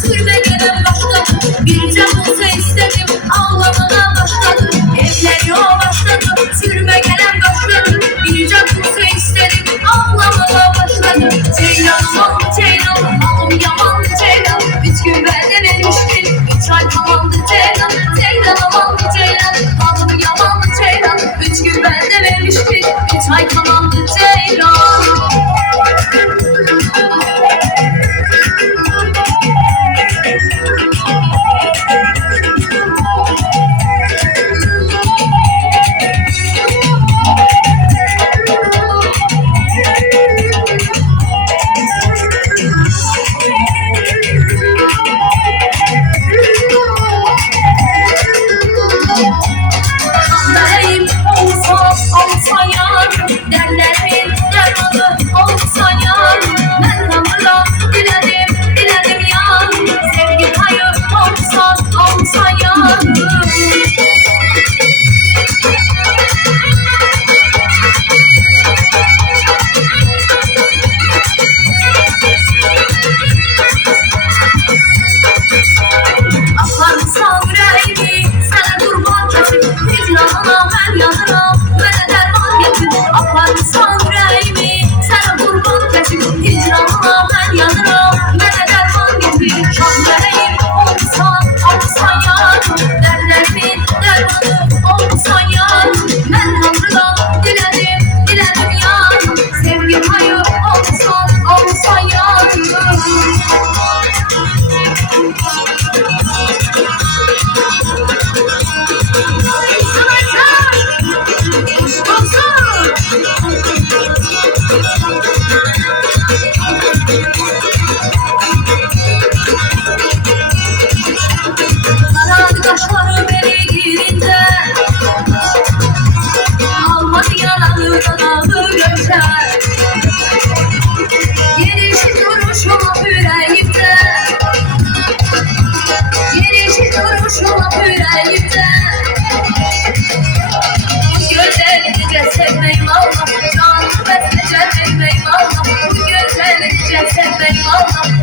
sürme gelen başladı. Bir can olsa istedim, ağlamaya başladı. Evleniyor başladı, sürme gelen başladı. Bir can olsa istedim, ağlamaya başladı. Ceylan amandı Ceylan, ağım yamandı Ceylan. 3 gün benden vermiştin, 3 ay kalandı Ceylan. Ceylan amandı Ceylan, ağım yamandı Ceylan. 3 gün benden vermiştin, 3 ay kalandı Ceylan. Kaşları beni girinde almadı yanağını göçer. Gelişi duruşuma yüreğimde, gelişi duruşuma yüreğimde. Güzellikçe sevmeyim Allah, canım besmece sevmeyim Allah. Güzellikçe sevmeyim Allah.